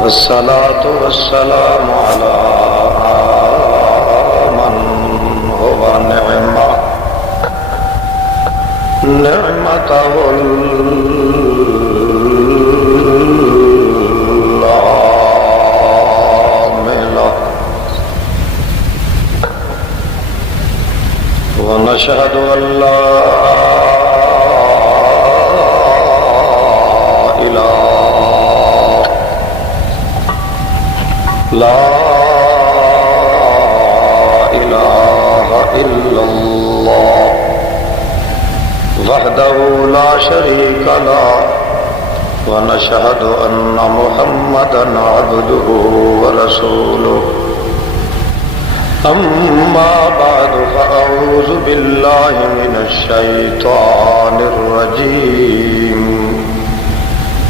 والصلاة والسلام على من هو نعمته العاملة. ونشهد أن لا إله إلا الله وحده لا شريك له. ونشهد أن محمدا عبده ورسوله. أما بعد فأعوذ بالله من الشيطان الرجيم.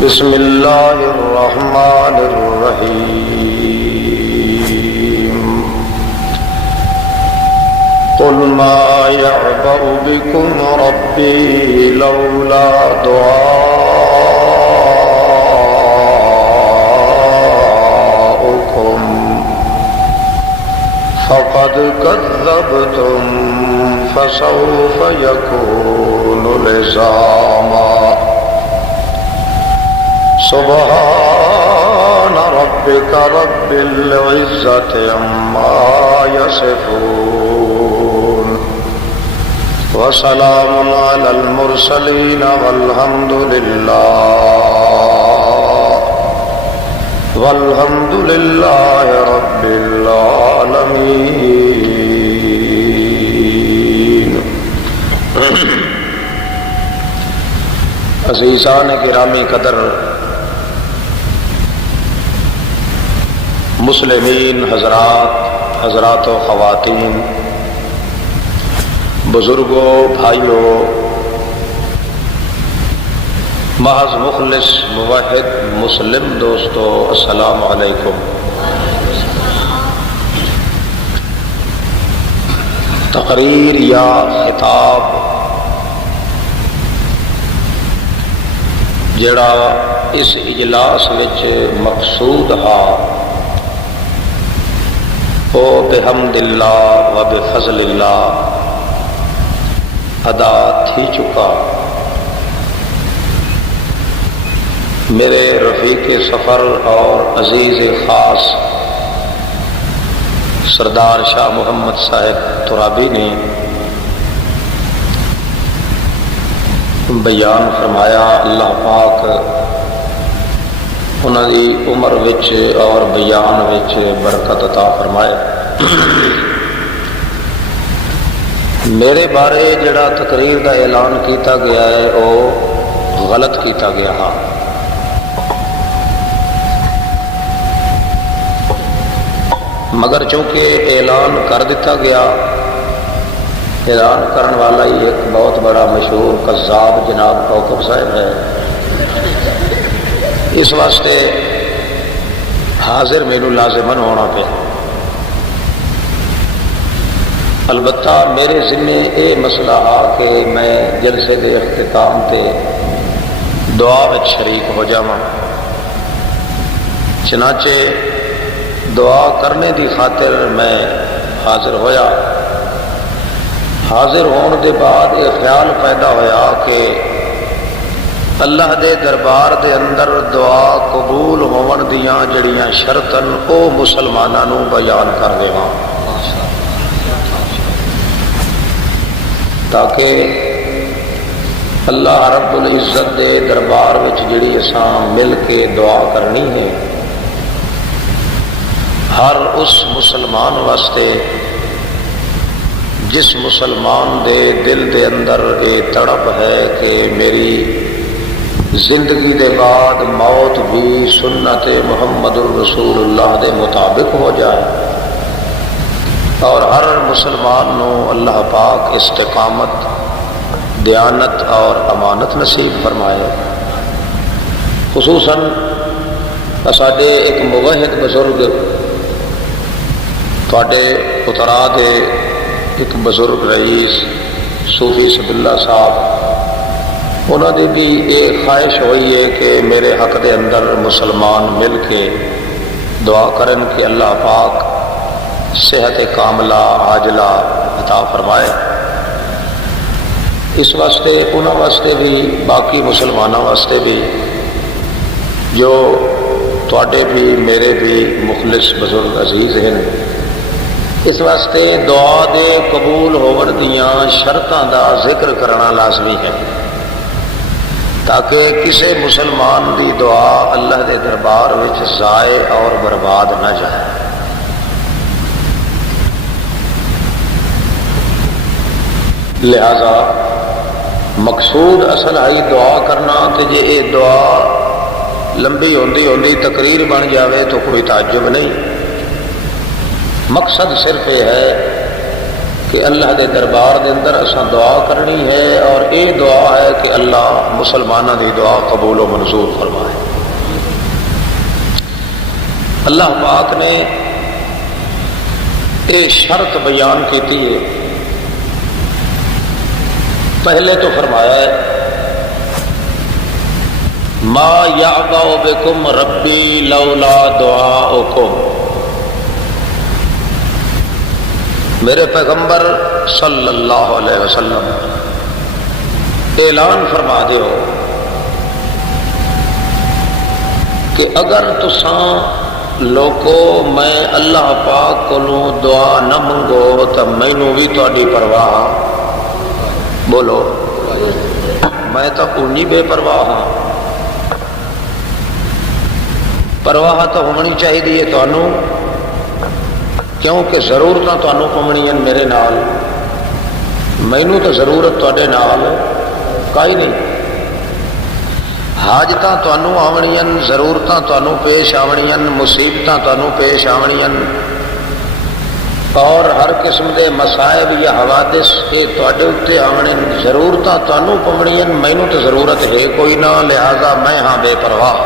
بسم الله الرحمن الرحيم. قل ما يعبأ بكم ربي لولا دعاؤكم فقد كذبتم فسوف يكون لزاما. سبحان ربك رب العزة عما يصفون وسلام على المرسلين والحمد لله رب العالمين. عزیزان گرامی قدر، مسلمین حضرات و خواتین، بزرگوں، بھائیوں، محض مخلص موحد مسلم دوستو، السلام علیکم. تقریر یا خطاب جڑا اس اجلاس وچ مقصود ہا او بحمد اللہ و بفضل اللہ ادا تھی چکا. میرے رفیق سفر اور عزیز خاص سردار شاہ محمد صاحب ترابی نے بیان فرمایا. اللہ پاک انہاں دی عمر وچ اور بیان وچ برکت عطا فرمائے. میرے بارے جڑا تقریر دا اعلان کیتا گیا ہے وہ غلط کیتا گیا ہاں. مگر چونکہ اعلان کر دیتا گیا، اعلان کرن والا ہی ایک بہت بڑا مشہور قذاب جناب کوکب صاحب ہے، اس واسطے حاضر مینوں لازمن ہونا پیا. البتہ میرے ذمے یہ مسئلہ آ کہ میں جلسے کے اختتام تے دعا وچ شریک ہو جاواں. چنانچہ دعا کرنے دی خاطر میں حاضر ہویا. حاضر ہون دے بعد یہ خیال پیدا ہویا کہ اللہ دے دربار دے اندر دعا قبول ہون دیاں جڑیاں شرطن او مسلماناں نوں بیان کر دیواں، تاکہ اللہ رب العزت دے دربار وچ جڑی اساں مل کے دعا کرنی ہے، ہر اس مسلمان واسطے جس مسلمان دے دل دے اندر یہ تڑپ ہے کہ میری زندگی دے بعد موت بھی سنت محمد الرسول اللہ دے مطابق ہو جائے، اور ہر مسلمان نو اللہ پاک استقامت، دیانت اور امانت نصیب فرمائے. خصوصاً ساڈے ایک موحد بزرگ تواڈے اترا دے ایک بزرگ رئیس صوفی سب اللہ صاحب انہوں نے بھی یہ خواہش ہوئی ہے کہ میرے حق دے اندر مسلمان مل کے دعا کرن کہ اللہ پاک صحت کاملہ عاجلہ عطا فرمائے. اس واسطے انہوں واسطے بھی باقی مسلمانوں واسطے بھی جو تواڈے بھی میرے بھی مخلص بزرگ عزیز ہیں، اس واسطے دعا دے قبول ہون دیاں شرطاں دا ذکر کرنا لازمی ہے تاکہ کسی مسلمان دی دعا اللہ دے دربار وچ ضائع اور برباد نہ جائے. لہذا مقصود اصل ہے دعا کرنا، تے جے یہ دعا لمبی ہوندی ہوندی تقریر بن جاوے تو کوئی تعجب نہیں. مقصد صرف یہ ہے کہ اللہ دے دربار دے اندر اساں دعا کرنی ہے، اور یہ دعا ہے کہ اللہ مسلمانوں دی دعا قبول و منظور فرمائے. اللہ پاک نے یہ شرط بیان کی ہے. پہلے تو فرمایا ہے ما یعبأ بکم ربی لولا دعاؤکم. میرے پیغمبر صلی اللہ علیہ وسلم اعلان فرما دیو کہ اگر تساں لوگو میں اللہ پاک کو دعا نہ منگو تو مینوں بھی تہاڈی پرواہ. بولو میں تو اونی بے پرواہ ہاں. پرواہ تو ہونی چاہیے تانوں، کیونکہ ضرورتاں تانوں پونیاں میرے نال، مینوں تو ضرورت تواڈے نال کائی نہیں. حاجتاں تانوں آونیاں، ضرورتاں تانوں پیش آونیاں، مصیبتاں تانوں پیش آونیاں، اور ہر قسم دے مصائب یا حوادث یہ تواڈے اُتے آونے، ضرورتاں تانوں پونیاں، مینوں تو ضرورت ہے کوئی نہ. لہذا میں ہاں بے پرواہ.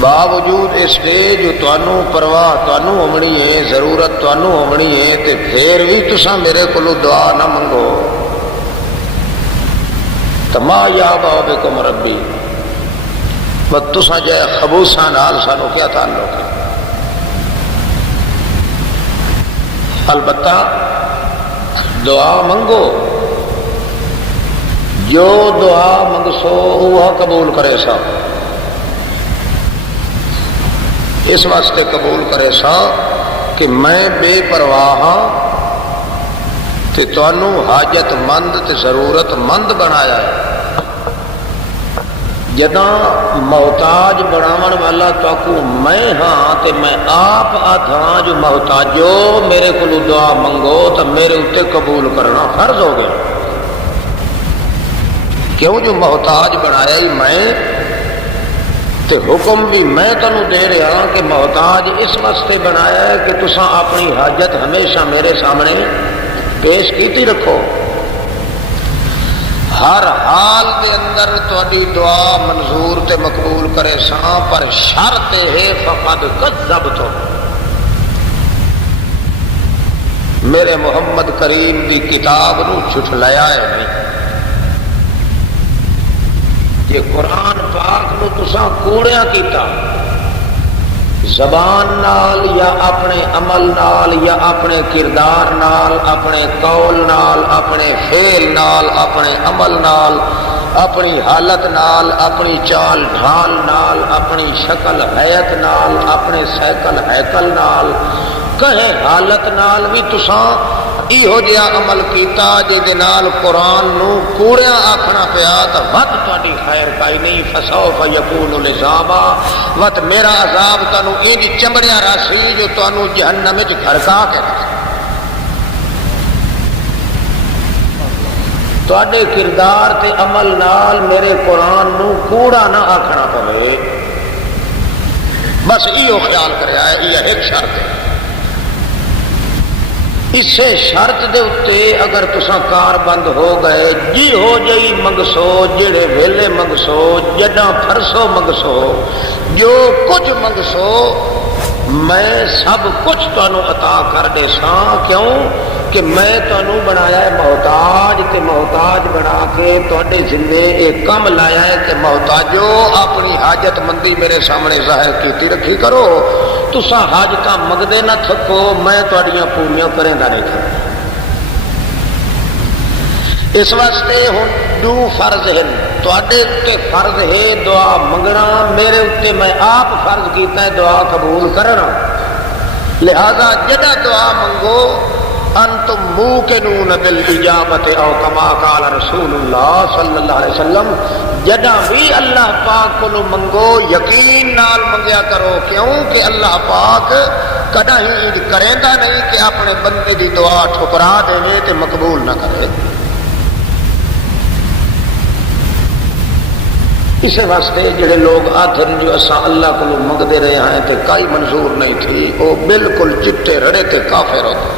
باوجود اس کے جو تانوں پرواہ تانوں ہونی ہے، ضرورت تانوں ہونی ہے، تے پھر بھی تساں میرے کولوں دعا نہ منگو. تما یعبأ بکم ربی، و تساں جے خبوثاں نال سانوں کیا تعلق ہے؟ البتہ دعا منگو، جو دعا منگسو وہ قبول کرے سا. اس واسطے قبول کرے سا کہ میں بے پرواہ ہاں تے تانوں حاجت مند تے ضرورت مند بنایا ہے. جداں محتاج بناون والا تاکو میں ہاں تے میں آپ آدھاں جو محتاجو میرے کو دعا منگو تو میرے اتنے قبول کرنا فرض ہو گیا. کیوں جو محتاج بنایا ہی میں، تے حکم بھی میں تنوں دے رہا کہ محتاج اس واسطے بنایا ہے کہ تساں اپنی حاجت ہمیشہ میرے سامنے پیش کیتی رکھو. ہر حال کے اندر تہاڈی دعا منظور تے مقبول کرے سا، پر شرط ہے فقد کذبتم، میرے محمد کریم دی کتاب نو جھٹلایا ہے نہیں. یہ قرآن پاک نو تساں کوڑیاں کیتا، زبان نال یا اپنے عمل نال یا اپنے کردار نال، اپنے قول نال، اپنے فعل نال، اپنے عمل نال، اپنی حالت نال، اپنی چال ڈھال نال، اپنی شکل حیت نال، اپنے سیکل ہیکل نال، کہیں حالت نال بھی تساں ایہو جہا عمل کیتا جے نال قرآن نو کوڑیاں آکھنا پیا تو ود تہاڈی خیر کائی نہیں. فسوف یکون لزاما، ود میرا عذاب تانوں انج چمڑیا راسی جو تانوں جہنم وچ گھرکا کے رکھے. تہاڈے کردار تے عمل نال میرے قرآن نو کوڑا نہ آکھنا پوے. بس ایہو خیال کریا ہے. یہ ایک شرط ہے. اسے شرط دے اتے اگر تساں کار بند ہو گئے، جی ہو جئی منگسو، جڑے ویلے منگسو، جڈاں پھرسو منگسو، جو کچھ منگسو میں سب کچھ تانوں عطا کر دے ساں. کیوں کہ میں تانوں بنایا ہے محتاج، تے محتاج بنا کے تواڈے ذمے ایک کم لایا ہے کہ محتاجو اپنی حاجت مندی میرے سامنے ظاہر کیتی رکھی کرو، تساں حاجتاں منگدے نہ تھکو، میں تواڈیاں پوریاں کریندا نہیں تھکدا۔ اس واسطے ہن دو فرض ہیں، تواڈے تے فرض ہے دعا منگنا، میرے اتنے میں آپ فرض کیتا ہے دعا قبول کرنا، لہذا جدا دعا منگو انتم موقنون بالاجابت او کما قال رسول اللہ صلی اللہ علیہ وسلم، جدا بھی اللہ پاک کو منگو یقین نال منگیا کرو، کیوں کہ اللہ پاک کدا ہی کریندا نہیں کہ اپنے بندے دی دعا ٹھکرا دے تے مقبول نہ کرے۔ اس واسطے جڑے لوگ آتے ہیں جو اساں اللہ کو منگتے رہے ہیں تے کئی منظور نہیں تھی، وہ بالکل چٹے رڑے تے کافر ہوتے،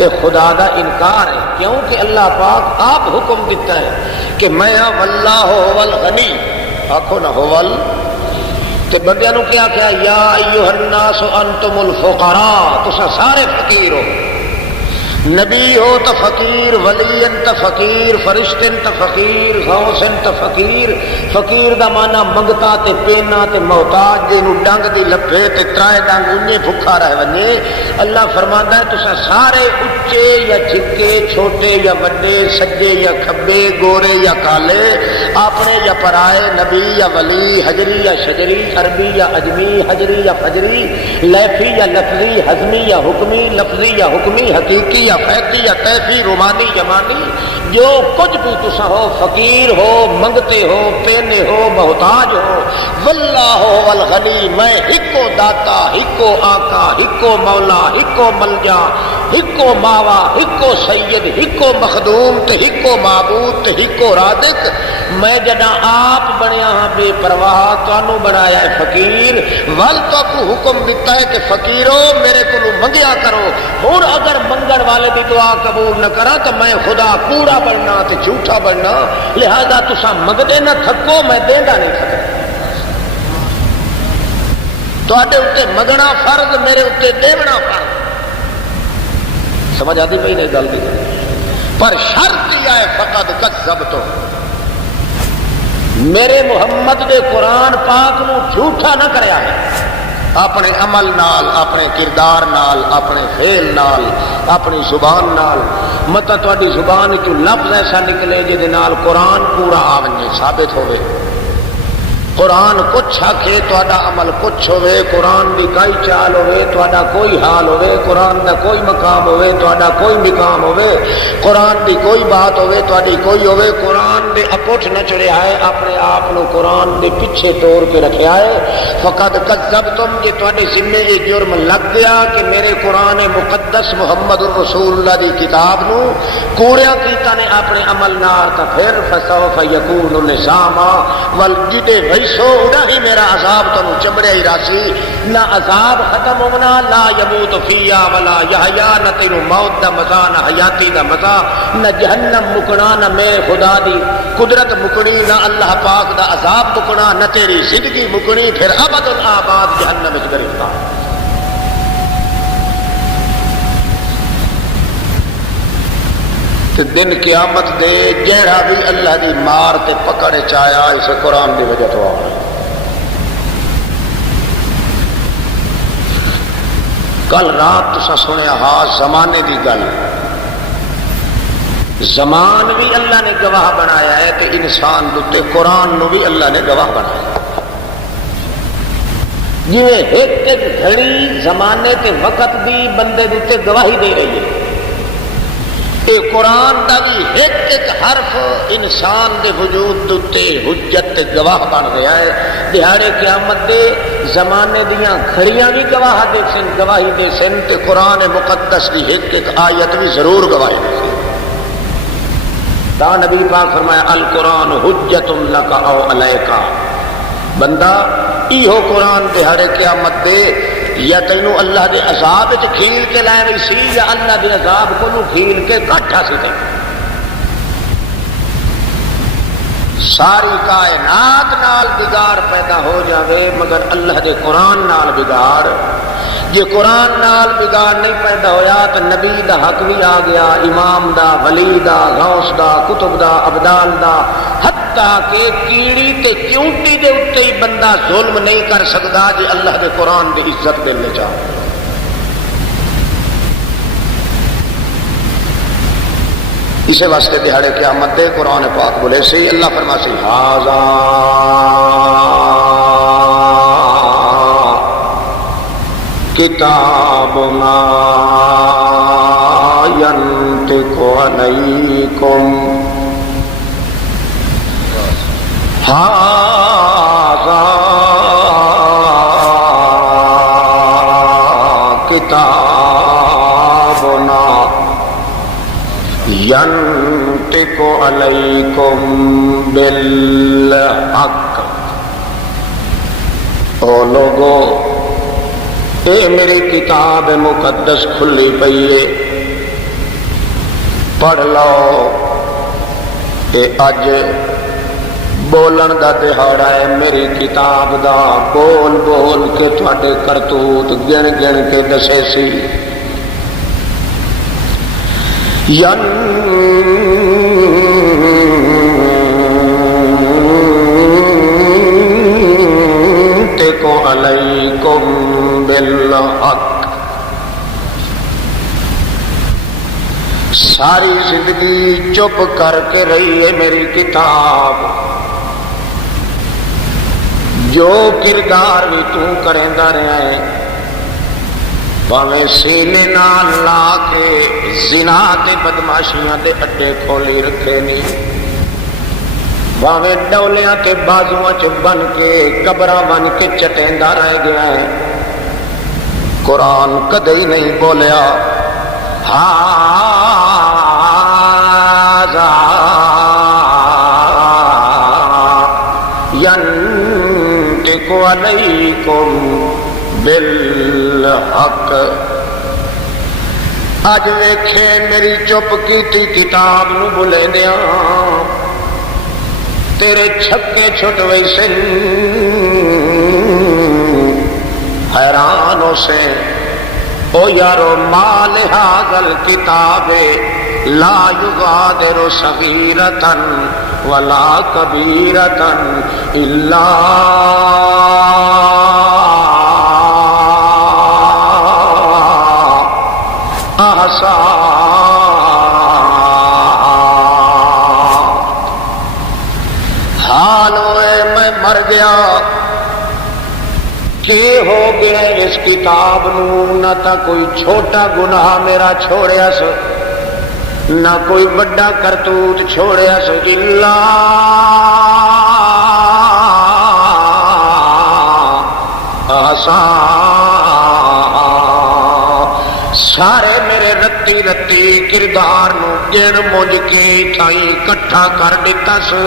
یہ خدا دا انکار ہے، کیونکہ اللہ پاک آپ حکم دیتا ہے کہ میں واللہ هو الغنی، آکھو نہ ہو تے بندیاں نو کیا کہا یا ایھا الناس انتم الفقراء، تساں سارے فقیر ہو، نبی ہو تو فقیر، ولی تو فقیر، فرشتے تو فقیر، غوث تو فقیر۔ فقیر دا مانا منگتا تے پینا تے محتاج جنوں ڈنگ دی لپے تے ترائے ڈنگ انجے بھکھا رہ ونجے۔ اللہ فرماندا ہے تساں سارے اچے یا چھکے، چھوٹے یا بڑے، سجے یا کھبے، گورے یا کالے، اپنے یا پرائے، نبی یا ولی، حجری یا شجری، عربی یا اجمی، حجری یا فجری، لیفی یا لفظی، ہضمی یا حکمی، لفظی یا حکمی، حقیقی یا فیقی یا تیفی، رومانی یمانی، جو کچھ بھی تسا ہو، فقیر ہو، منگتے ہو، پینے ہو، محتاج ہو، واللہ الغنی، میں ہکو داتا، ہکو آقا، ہکو مولا، ہکو ملجا، ہکو ماوا، ہکو سید، ہکو مخدوم تے ہکو معبود تے ہکو رازق، میں جدا آپ بنیا ہاں بے پرواہ، تانوں بنایا ہے فقیر، ول تو کو حکم دیتا ہے کہ فقیرو میرے کو منگیا کرو، اور اگر منگن والے دی دعا قبول نہ کرا تو میں خدا کوڑا بننا تے جھوٹا بننا، لہذا تساں منگدے نہ تھکو، میں دیندا نہیں تھکدا۔ تواڈے اُتے منگنا فرض، میرے اُتے دیونا فرض، سمجھ آتی پئی نہیں گل دی؟ پر شرط یہ ہے فقط کذبتم، میرے محمد دے قرآن پاک نو جھوٹا نہ کریا ہے، اپنے عمل نال، اپنے کردار نال، اپنے فعل نال، اپنی زبان نال، متا تواڈی زبان چوں لفظ ایسا نکلے جے نال قرآن پورا آوے ثابت ہوئے، قرآن کچھ آکھے تواڈا عمل کچھ ہوئے، قرآن دی کئی چال ہوئے تواڈا کوئی حال ہوئے، قرآن دا کوئی مقام ہوئے تواڈا کوئی مقام ہوئے، قرآن دی کوئی بات ہوئے تواڈی کوئی ہوئے، قرآن دے اپوٹھ نہ چڑھیا ہے، اپنے آپ نو قرآن دے پیچھے توڑ کے رکھیا ہے، فقط کذبتم، جے تواڈے ذمے یہ جرم لگ گیا کہ میرے قرآن مقدس محمد الرسول اللہ دی کتاب نو کوڑیا کیتا نے اپنے عمل نال، تا پھر فسوف یکون لزاما، ول جدے سو اڑا ہی میرا عذاب تنوں چمڑے ہی راسی، نہ عذاب ختم ہونا، لا یموت فیا ولا یحیا، نہ تینوں موت دا مزہ، نہ حیاتی دا مزہ، نہ جہنم مکنا، نہ میرے خدا دی قدرت مکنی، نہ اللہ پاک دا عذاب مکنا، نہ تیری زندگی مکنی، پھر ابد الآباد جہنم وچ گرفتار۔ دن قیامت دے جیڑا بھی اللہ دی مار تے پکڑ چایا اس قرآن دی وجہ تو آنا۔ کل رات تسا سنیا ہاں زمانے دی گل، زمان بھی اللہ نے گواہ بنایا ہے کہ انسان دوتے قرآن نو بھی اللہ نے گواہ بنایا، جی ایک ایک گھڑی زمانے تے وقت دی بندے دوتے گواہی دے رہی ہے، قرآن دا بھی ایک ایک حرف انسان دے وجود دوتے حجت تے گواہ بن گیا ہے۔ دیہاڑے قیامت دے زمانے دیاں گھڑیاں بھی گواہ دے سن، گواہی دے سن، تے قرآن مقدس دی ایک ایک آیت بھی ضرور گواہی دے سن۔ تا نبی پاک فرمایا القرآن حجت لک او علیکا، بندہ ایہو قرآن دیہاڑے قیامت دے یا تینوں اللہ دے عذاب وچ کھیل کے لائے رہی سی، یا اللہ دے عذاب کو کھیل کے کٹھا سی تے ساری کائنات نال بگاڑ پیدا ہو جاوے، مگر اللہ دے قرآن نال بگاڑ جے قرآن نال بگاڑ نہیں پیدا ہویا تو نبی دا حق بھی آ گیا، امام دا، ولی دا، غوث دا، کتب دا، ابدال دا، حتیٰ کہ کیڑی تے چونٹی دے اتے ہی بندہ ظلم نہیں کر سکتا جے اللہ دے قرآن دی عزت دلنے چاہو۔ اسے واسطے دہاڑے قیامت دے قرآن پاک بولے سی، اللہ فرما سی ھذا کتابنا ینطق علیکم ھذا کتابنا ینطق علیکم بالحق۔ او لوگو، اے میری کتاب مقدس کھلی پئی ہے، پڑھ لو۔ اے اج بولن دا دہاڑا ہے میری کتاب دا، بول بول کے تواڈے کرتوت گن گن کے دسے سی۔ ینطق علیکم بالحق۔ ساری زندگی چپ کر کے رہی ہے میری کتاب، جو کردار بھی تو کریندا رہا ہے، باویں سینے نال لا کے زنا تے بدماشیاں دے اڈے کھولی رکھے نہیں، باویں ڈولیاں تے بازواں چ بن کے قبراں بن کے چٹیندا رہ گیا ہے، قرآن کدے ہی نہیں بولیا ھذا ینطق علیکم بالحق۔ اج ویکھے میری چپ کیتی کتاب نو بلیندیاں تیرے چھکے چھٹ ویسے حیران ہو سے، او یارو مال ھذل کتاب لا یغادر صغیرۃ ولا کبیرۃ الا حال ہوئے میں مر گیا، کہ ہو گیا اس کتاب نو، نہ تا کوئی چھوٹا گناہ میرا چھوڑیا سو، نہ کوئی بڑا کرتوت چھوڑیا سو، الا سارے میرے رتی رتی کردار نو گن مجھ کے تھائی کٹھا کر دیتا سو۔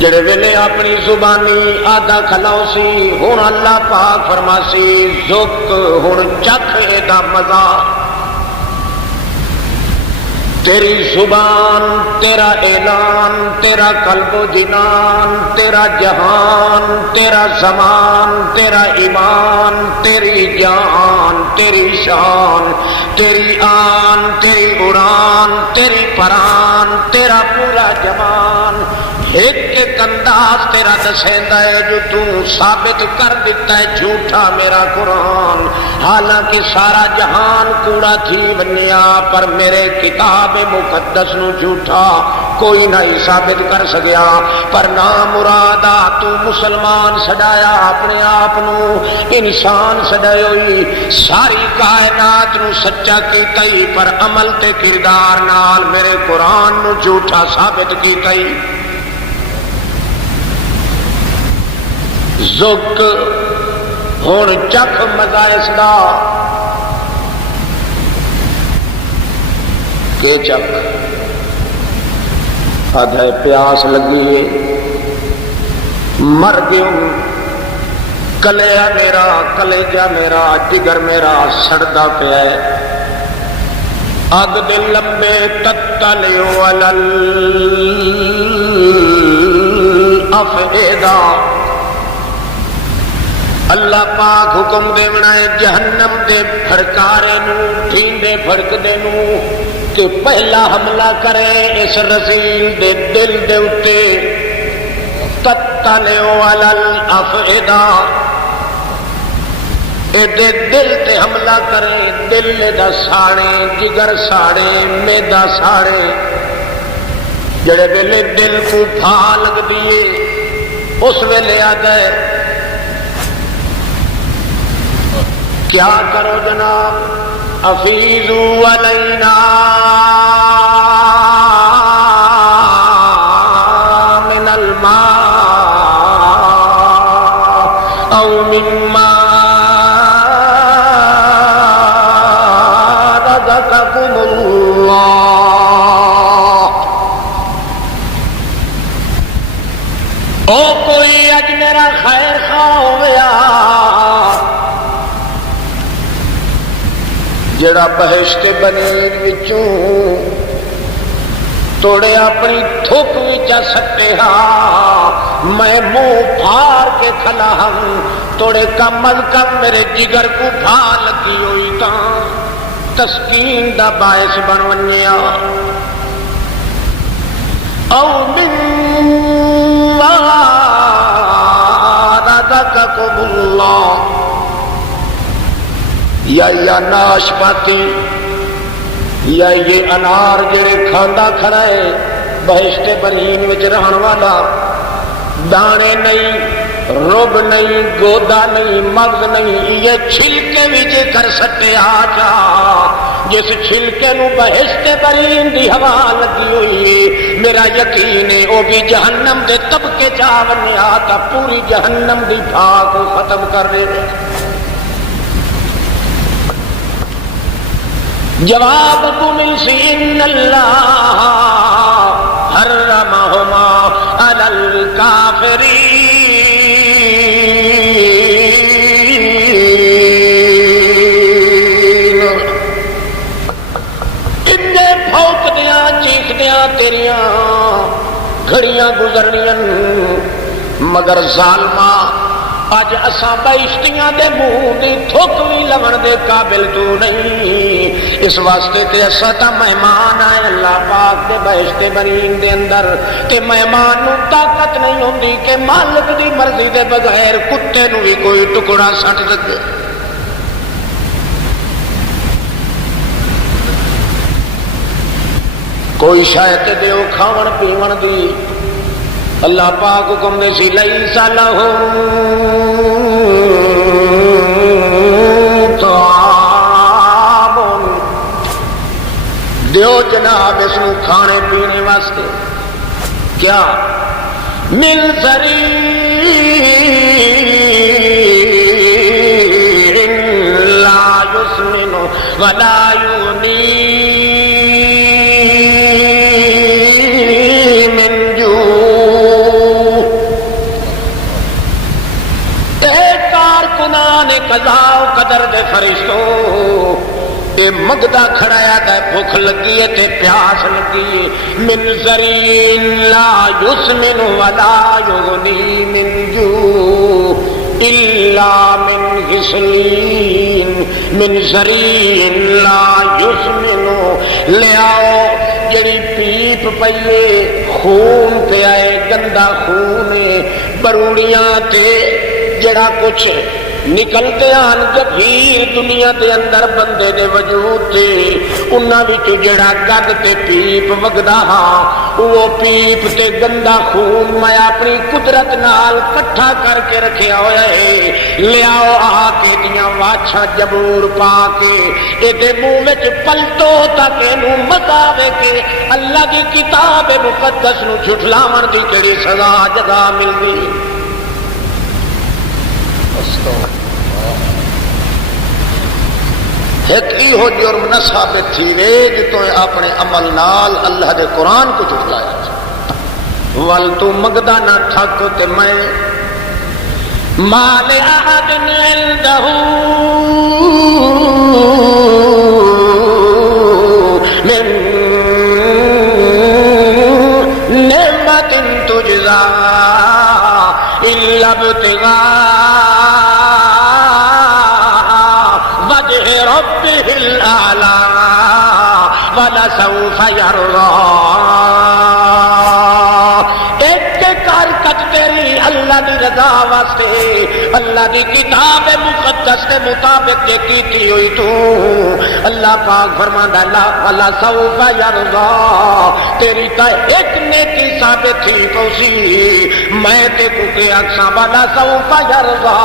جڑے ویلے اپنی زبانی آدھا کھلاؤ سی، ہن اللہ پاک فرماسی ذوق، ہن چکھ دا مزہ۔ تیری زبان، تیرا اعلان، تیرا قلب و جنان، تیرا جہان، تیرا زمان، تیرا ایمان، تیری جان، تیری شان، تیری آن، تیری اڑان، تیری پران، تیرا پورا جمان، ایک ایک انداز تیرا دسیندا ہے جو تو ثابت کر دیتا ہے جھوٹا میرا قرآن۔ حالانکہ سارا جہان کوڑا تھی بنیا، پر میرے کتاب مقدس نو جھوٹا کوئی نہیں ثابت کر سکیا۔ پر نام مرادا تو مسلمان سڈایا اپنے آپ نو، انسان سڈائی ہوئی ساری کائنات نو سچا کیتا ہی، پر عمل تے کردار نال میرے قرآن نو جھوٹا ثابت کیتا ہی۔ ذوق، ہن چکھ مزہ اس دا، کہ چکھ آدھا پیاس لگی مر گیوں، کلیا میرا، کلیجا میرا، جگر میرا سڑدا پیا ہے، اگ دے لمبے تتلیو علل افئدہ، اللہ پاک حکم دے بنائے جہنم دے پھڑکارے نو ٹھیندے پھڑکدے نو کہ پہلا حملہ کرے اس رسول دے دل دے اتے تطلع علی الافئدہ اے دے دل تے حملہ کرے دل دا ساڑے جگر ساڑے میدا ساڑے جڑے ویلے دل کو پھا لگ دیے اس ویلے آ گئے کیا کرو جناب افیضوا علینا من الماء او مما رزقکم اللہ او کوئی اج میرا خیر خواہ ہویا جڑا بہشت بنین وچوں توڑے اپنی تھوک وچا سٹے ہاں میں منہ پھار کے کھلا ہوں توڑے کم از کم میرے جگر کو پھا لگی ہوئی تاں تسکین دا باعث بن ونیا او مما رزقکم اللہ یا ناشپاتی یا یہ انار جڑے کھاندا کھڑا ہے بہشت برین وچ رہن والا دانے نہیں رب نہیں گودا نہیں مغز نہیں یہ چھلکے بھی جے کر سکتے آجا جس چھلکے نو بہشت برین دی ہوا لگی ہوئی میرا یقین ہے وہ بھی جہنم دے طبقے چاونے آتا پوری جہنم دی بھاگ کو ختم کر رہے جواب کو مل سی ان اللہ حرمہما علی الکافرین انہیں پھوک دیاں چیخ دیاں تیریاں گھڑیاں گزرنیاں مگر ظالمہ اج اساں بہشتیاں دے منہ دی تھوک وی لون دے قابل تو نہیں اس واسطے تے اساں تا مہمان آئے اللہ پاک دے بہشت برین دے اندر تے مہمان نو طاقت نہیں ہوندی کہ مالک دی مرضی دے بغیر کتے نو بھی کوئی ٹکڑا سٹ سکے کوئی شاید دیو کھاون پیون دی اللہ پاک حکم دے سی لیس لہم طعام دیو جناب اس نو کھانے پینے واسطے کیا من ضریع لا یسمن ولا یغنی قضا و قدر دے فرشتوں اے مگدا کھڑایا تے بھوک لگی ہے تے پیاس لگی ہے من ذریع لا یسمن ولا یغنی من جوع الا من غسلین من ذریع لا یسمن لے آؤ جڑی پیپ پئیے خون پہ آئے گندا خون بروڑیاں تے جڑا کچھ نکلتے آن گبھیر دنیا دے اندر بندے دے وجود تے انہاں وچوں جڑا گد تے پیپ وگدا ہاں وہ پیپ تے گندا خون میں اپنی قدرت نال کٹھا کر کے رکھیا ہویا ہے لیاؤ آ کے دیاں واچھاں جبور پا کے اے دے منہ وچ پلٹو تاکہ اینوں مزہ آوے کہ اللہ دی کتاب مقدس نو جھٹلاون دی کیڑی سزا جگہ ملدی ایک ہو جرم نہ ثابت تھی وے جتوں اپنے عمل نال اللہ دے قرآن کو جھٹلایا ول تو مگدا نہ تھک تے میں مال احد عنده من نعمت تجزا الا ابتغاء سوف یرضا. تیری اللہ دی رضا واسطے اللہ دی کتاب مقدس کے مطابق جے کیتی ہوئی تو اللہ پاک فرماندا اللہ والا سوف یرضا تیری تا ایک نیکی ثابت تھی پوسی میں تے کو کہ اکساں والا سوف یرضا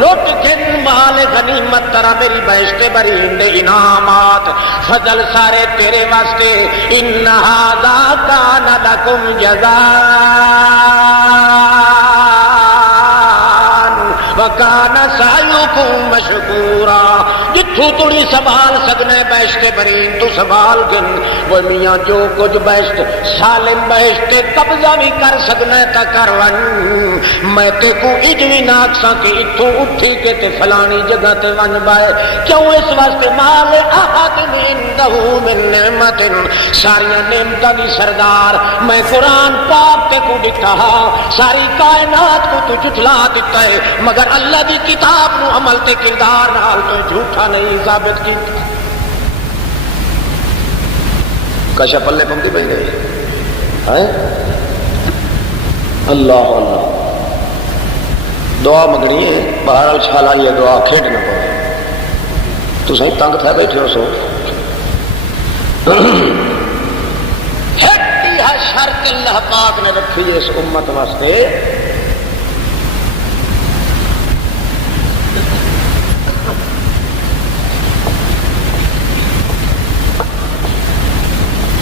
لوٹ کے مال غنیمت ترا میری بہشت بری دے انعامات فضل سارے تیرے واسطے ان ھذا کان لکم جزاء وَكَانَ سَعْيُكُمْ مَشْكُورًا. جتھوں تڑی سنبھال سکنے بہشت برین تو سنبھال گن وہ میاں جو کچھ بہشت سالم بہشت قبضہ بھی کر سکنے تا کر ون میں تے کو اجوی ناکساں کہ اتھوں اٹھی کے تے فلانی جگہ تے ون بائے کیوں اس واسطے مال احد عندہو من نعمت ساریاں نعمتاں دی سردار میں قرآن پاک تے کو دکھا ساری کائنات کو تو جھٹلا دیتا ہے مگر اللہ دی کتاب نو عمل تے کردار نال تو جھوٹا نہیں ثابت کی. کشا پلے پمتی پہ گئی اللہ اللہ دعا منگنی ہے باہر چھالا یہ دعا کھیڈ نہ پڑے تو صحیح تنگ تھا بیٹھے ہو سو شرط اللہ پاک نے رکھی ہے اس امت واسطے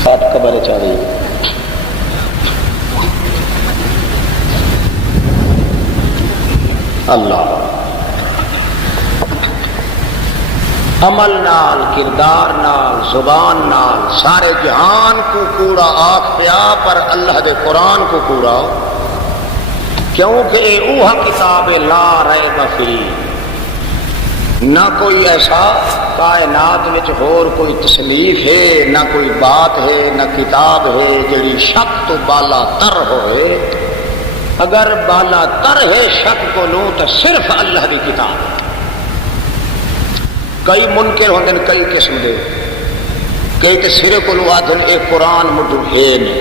سات قبر چاہیے اللہ عمل نال کردار نال زبان نال سارے جہان کو کوڑا آکھ پیا پر اللہ دے قرآن کو کوڑا کیونکہ اوہ کتاب لا ریب فیہ نہ کوئی ایسا کائنات میں اور کوئی تصنیف ہے نہ کوئی بات ہے نہ کتاب ہے جڑی شک تو بالا تر ہوئے اگر بالا تر ہے شک کو لوں تو صرف اللہ کی کتاب کئی منکر ہوندے کئی قسم دے کئی تے سرے کو لو آدھن ایک قرآن مجھو ہے نہیں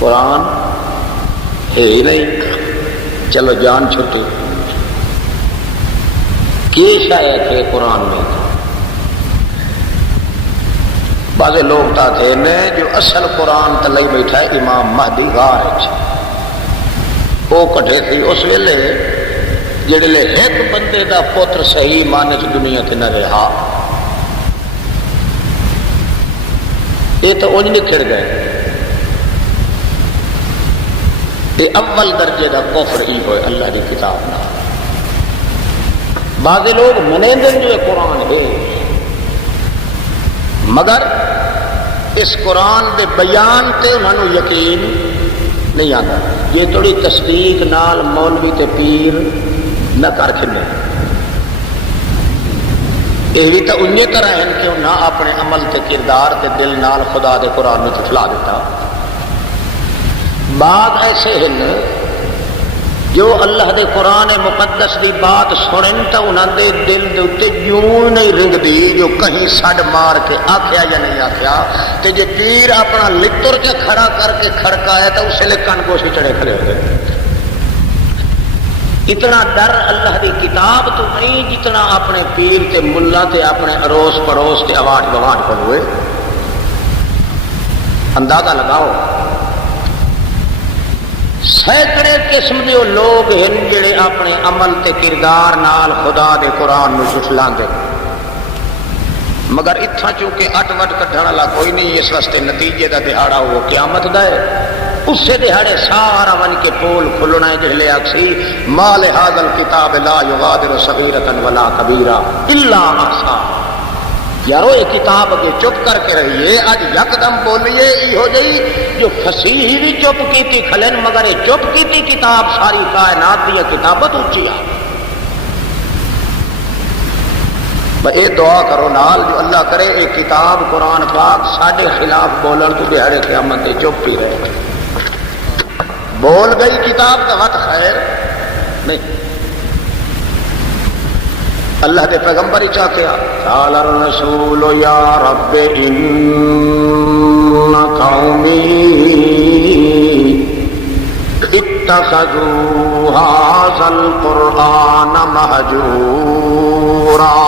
قرآن ہے ہی نہیں چلو جان چھٹی کی شاید ہے قرآن میں بعض لوگ تا تھے میں جو اصل قرآن تلائی بیٹھا ہے امام مہدی غار وہ کٹھے تھی اس ویلے جڑے لے ایک بندے دا پوتر صحیح مانے چ دنیا تے نہ رہا یہ تو انج نکھڑ گئے یہ اول درجے دا کفر ہی ہوئے اللہ کی کتاب نہ بعض لوگ منے دن جو قرآن ہے مگر اس قرآن دے بیان تے انہوں نے یقین نہیں آتا یہ تھوڑی تصدیق نال مولوی تے پیر نہ کر کھلے یہ بھی تو انہی طرح ہیں کہ نہ اپنے عمل تے کردار تے دل نال خدا دے قرآن میں جھٹلا دیتا بعض ایسے ہیں جو اللہ دے قرآن مقدس دی بات سنن تو انہوں دے دل دے اتے یوں نہیں رنگ دی جو کہیں سڑ مار کے آکھیا یا نہیں آکھیا تے جے پیر اپنا لتر کے کھڑا کر کے کھڑکا ہے تو اسے لے کن گوشی چڑھے کھڑے ہوئے اتنا ڈر اللہ دی کتاب تو نہیں جتنا اپنے پیر تے ملا تے اپنے اروس پڑوس تے آواز گواٹ پر ہوئے اندازہ لگاؤ سینکڑے قسم کے لوگ ہیں جڑے اپنے عمل تے کردار نال خدا دے قرآن میں جھٹلاندے مگر اتھا چونکہ اٹ وٹ کٹھن والا کوئی نہیں اس واسطے نتیجے دا دہاڑا وہ قیامت دا ہے اسے دہاڑے سارا ون کے پول کھلنا ہے جہلے آکسی مال ھذا الکتاب لا یغادر صغیرۃ ولا کبیرہ الا احصاها یارو یہ کتاب اگے چپ کر کے رہیے اج یکدم بولیے یہ ہو جئی جو فصیح بھی چپ کیتی کھلن مگر یہ چپ کیتی کتاب ساری کائنات دی کتابت اونچی آ اے دعا کرو نال جو اللہ کرے یہ کتاب قرآن پاک ساڈے خلاف بولن تو دیہڑے قیامت تے چپ ہی رہے بول گئی کتاب کا وقت خیر نہیں اللہ دے پیغمبر ہی چاہ کیا قال الرسول یا رب ان قومی اتخذوا هذا القرآن مہجورا.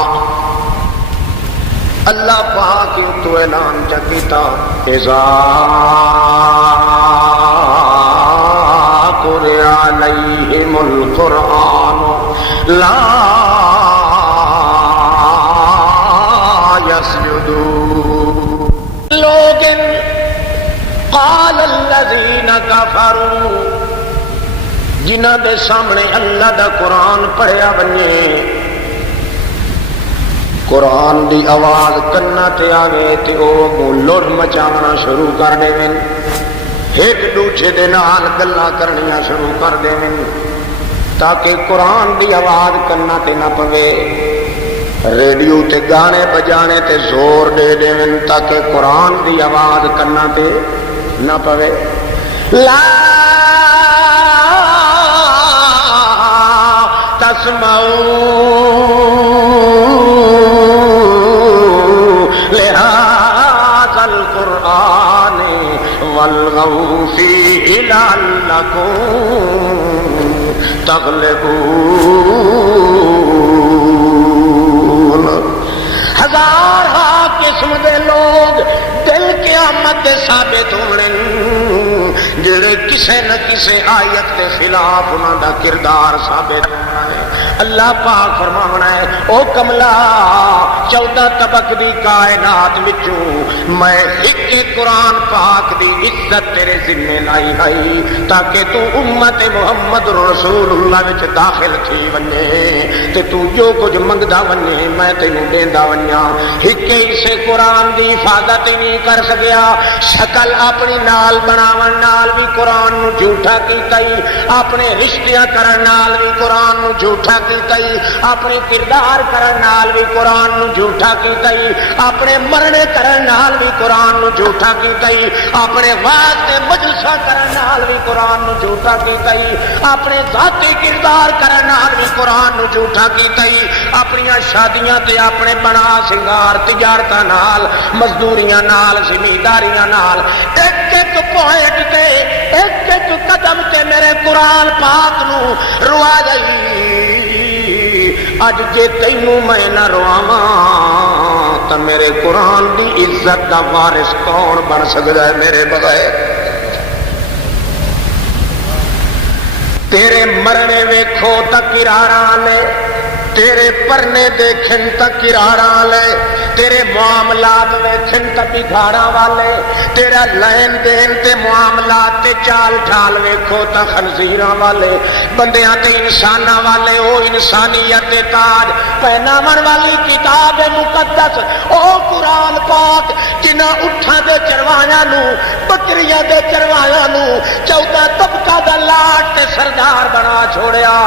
اللہ پاک تو اعلان چکیتا اذا قرئ علیہم القرآن لا یسجدون. لوگ قال الذین کفروا جنہ دے سامنے اللہ دا قرآن پڑھیا بنے قرآن دی آواز کنا تے آوے تے او لڑ مچاونا شروع کر دیں ایک دوسرے دے نال گلاں کرنیاں شروع کر دیں تاکہ قرآن دی آواز کنا تے نہ پوے. ریڈیو تے گانے بجانے تے زور دے دیں تاکہ قرآن دی آواز کنا تے نہ پوے. لا تسمعوا لهذا القرآن والغوا فيه لعلكم تغلبون. ہزار قسم دے لوگ دل قیامت دے ثابت ہونے جڑے کسے نہ کسے آیت کے خلاف انہاں دا کردار ثابت ہونا ہے. اللہ پاک فرماونا ہے او کملا 14 طبق دی کائنات وچوں میں ایک قرآن پاک دی عزت تیرے ذمہ لائی ہے تاکہ تو امت محمد رسول اللہ وچ داخل تھی ونے تے تو جو کچھ منگدا ونے میں تینوں دیندا ونیا. ایک اسے قرآن دی حفاظت نہیں کر سکیا. شکل اپنی نال بناون نال بھی قرآن نو جھوٹا کیتا ہی, اپنے رشتیاں کرن نال بھی قرآن نو جھوٹا کیتا ہی, اپنے کردار کرن نال بھی قرآن نو جھوٹا کیتا ہی, اپنے مرنے کرن نال بھی قرآن نو جھوٹا کیتا ہی, اپنے واسطے مجلساں کرن نال بھی قرآن نو جھوٹا کیتا ہی, اپنے ذاتی کردار کرن نال بھی قرآن نو جھوٹا کیتا ہی, اپنی شادیاں تے اپنے بنا سنگار تجارتاں نال مزدوریاں نال زمینداریاں نال ایک ایک پوائنٹ تے ایک ایک قدم تے میرے قرآن پاک نو روا گئی. اج جے تینوں میں نہ رواواں تو میرے قرآن دی عزت دا وارث کون بن سکدا ہے میرے بغیر؟ تیرے مرنے ویکھو تک کراراں لے, تیرے پرنے دیکھن تک کراراں لے, تیرے معاملات ویکھن تک بگاڑاں والے, تیرا لین دین تے معاملات تے چال ٹھال ویکھو تک خنزیراں والے, بندیاں تے انساناں والے او انسانیت دے تاج پہناون والی کتاب مقدس او قرآن پاک جنہاں اٹھاں دے چرواہاں نو بکریاں دے چرواہاں نو 14 طبقہ دا لاٹ تے سردار بنا چھوڑیا.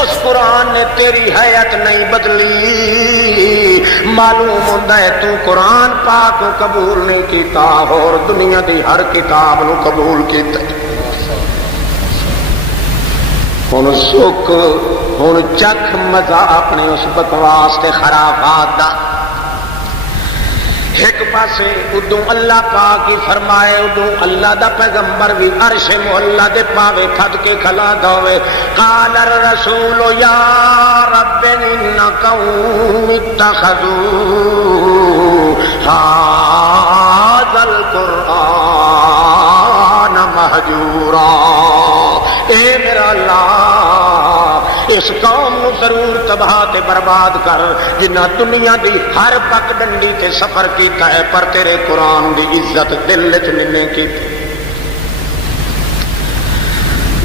اس قرآن نے تیری حیات نہیں بدلی. معلوم ہوتا ہے تو قرآن پاک کو قبول نہیں کیتا اور دنیا دی ہر کتاب نو قبول کیتا. ہن سکھ ہن چکھ مزہ اپنے اس بکواس تے خرافات دا. ایک پاسے ادوں اللہ پاک ہی فرمائے ادوں اللہ دا پیغمبر بھی عرش مولا دے پاوے پھد کے کھلا دوے. قال الرسول یا رب ان قوم اتخذوا هذا القرآن مہجورا. اے میرا اللہ اس قوم نو ضرور تباہ تے برباد کر جنہ دنیا دی ہر پک ڈنڈی تے سفر کیتا ہے پر تیرے قرآن دی عزت دل وچ نہیں کیتی.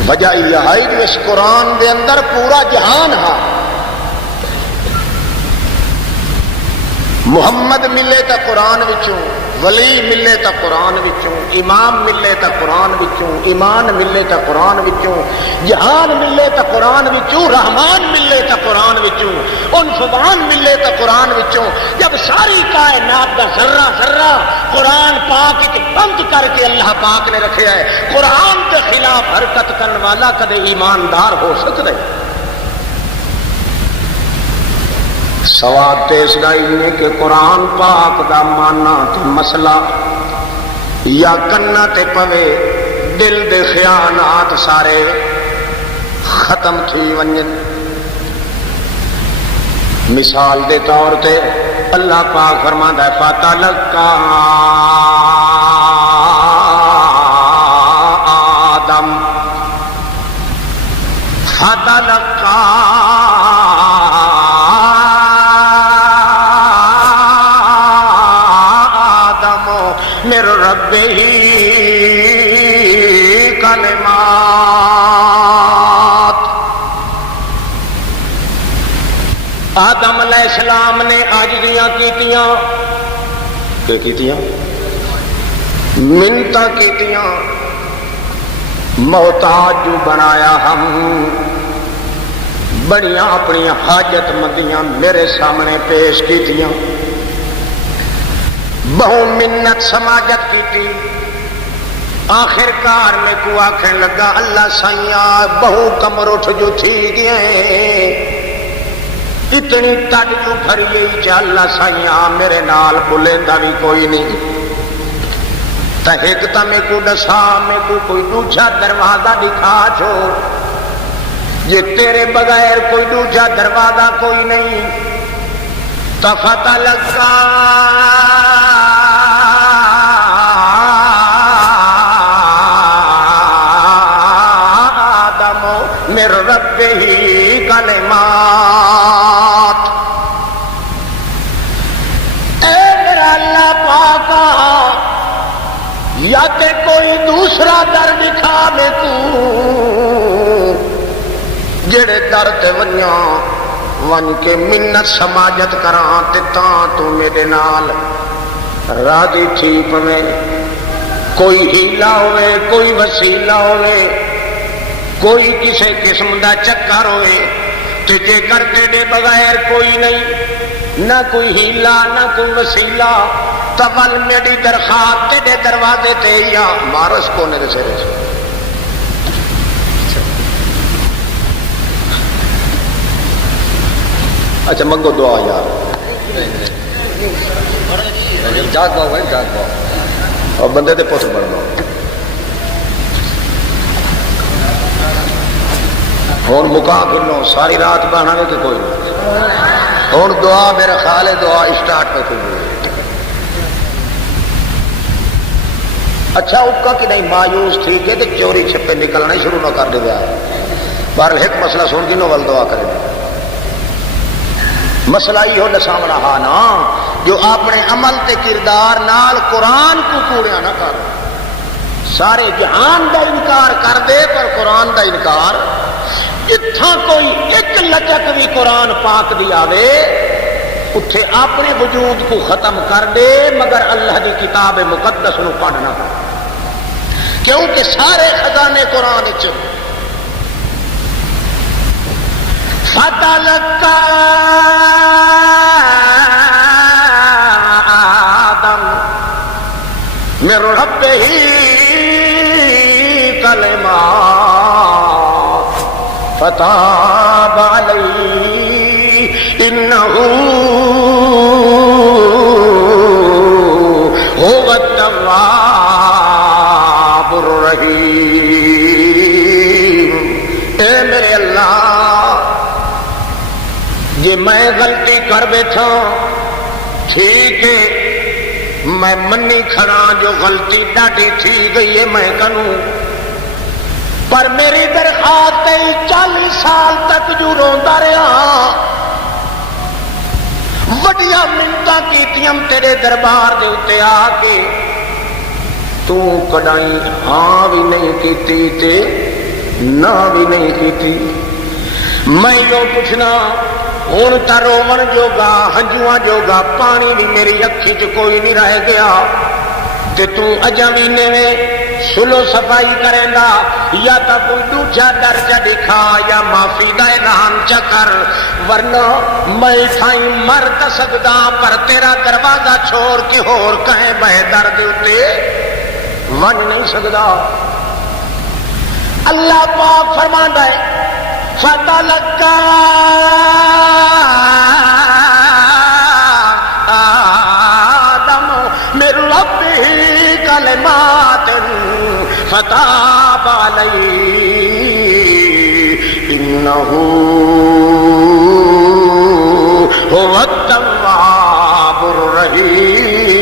وجہ یہ ہے کہ اس قرآن دے اندر پورا جہان ہے. محمد ملے تا قرآن وچوں, ولی ملے تا قرآن وچوں, امام ملے تا قرآن وچوں, ایمان ملے تا قرآن وچوں, جہان ملے تا قرآن وچوں, رحمان ملے تا قرآن وچوں, انفبان ملے تا قرآن وچوں. جب ساری کائنات دا ذرہ ذرہ قرآن پاک ایک بند کر کے اللہ پاک نے رکھا ہے, قرآن کے خلاف حرکت کرنے والا کدے ایماندار ہو سکتا ہے؟ سواد تے اس دا ہے کہ قرآن پاک دا مانا تے مسئلہ یا کنا تے پوے دل دے خیالات سارے ختم تھی ونجن. مثال دے طور تے اللہ پاک فرماندا ہے فَتَلَقَّى آدم فَتَلَقَّى آدم مِن رَبِّهِ کلمات. آدم علیہ السلام نے عاجزیاں کیتیاں کہ کیتیاں منتاں کیتیاں محتاج جو بنایا ہم بڑیاں اپنی حاجت مندیاں میرے سامنے پیش کیتیاں بہو منت سماجت کیتی. آخر کار میں کو آخر لگا اللہ سائیاں بہو کمر اٹھ جو تھی گئے اتنی تڈ جو بھری گئی چا اللہ سائیاں میرے نال بلیندا بھی کوئی نہیں تا ایک تا میں کو دسا میں کو کوئی دوجا دروازہ دکھا چھو یہ تیرے بغیر کوئی دوجا دروازہ کوئی نہیں. فَتَلَقَّى آدم مِن رَبِّهِ کلمات. اے میرا اللہ پاکا یا تے کوئی دوسرا در دکھا میں کو جڑے در تے ونیاں ون کے منت سماجت کراں تے تاں تو میرے نال راضی تھی پویں. کوئی ہیلا ہوئے کوئی وسیلہ ہوئے کوئی کسی قسم دا چکر ہوئے تے جے کر تیرے بغیر کوئی نہیں نہ کوئی ہیلا نہ کوئی وسیلہ تول میری درخواست تیرے دروازے تے یا مارس کونے دے سرے سے. اچھا منگو دعا یار جاگ باؤ بھائی جاگ باؤ اور بندے دے پتر بن باؤ. ہوں مکا کھلو ساری رات بہنا گے کہ کوئی نہیں. ہوں دعا میرا خیال ہے دعا اسٹارٹ پہ کھل رہی. اچھا اکا کہ نہیں مایوس تھی کہ چوری چھپے نکلنا ہی شروع نہ کر دے گا. بہرحال ایک مسئلہ سن کے نو ول دعا کرے گا. مسئلہ یہ ہو دساونا ہاں نا جو اپنے عمل تے کردار نال قرآن کو کوڑیا نہ کر. سارے جہان دا انکار کر دے پر قرآن دا انکار اتھا کوئی ایک لچک بھی قرآن پاک دی آوے اتھے اپنے وجود کو ختم کر دے مگر اللہ دی کتاب مقدس نو پڑھنا کیونکہ سارے خزانے قرآن وچ. فَتَلَقَّى آدم مِن رَبِّهِ کلمات فَتَابَ عَلَيْهِ إِنَّهُ هُوَ التَّوَّابُ الرَّحِيمُ. اے میرے اللہ جی میں غلطی کر بیٹھا ٹھیک ہے میں منی کھڑا جو غلطی ڈاڈی تھی گئی ہے میں کنوں پر میری درخواست 40 سال تک جو روندا رہا وڈیاں منتاں کیتیاں تیرے دربار دے اتے آ کے تو کڈائی ہاں بھی نہیں کیتی تے نہ بھی نہیں کیتی. میں جو پوچھنا ہوں تو رومن جوگا ہنجواں جوگا پانی بھی میری اکھی چ کوئی نہیں رہ گیا تے تو اجاں بھی نے سلو صفائی کرے گا یا تو کوئی دوجا درجہ دکھا یا معافی دا اعلان چکر ورنہ میں تھائی مر تے سکدا پر تیرا دروازہ چھوڑ کے ہور کہیں بہ در دے اتے ون نہیں سکدا. اللہ پاک فرماندا ہے فَتَلَقَّى فتاب علیہ انہ هو التواب الرحیم۔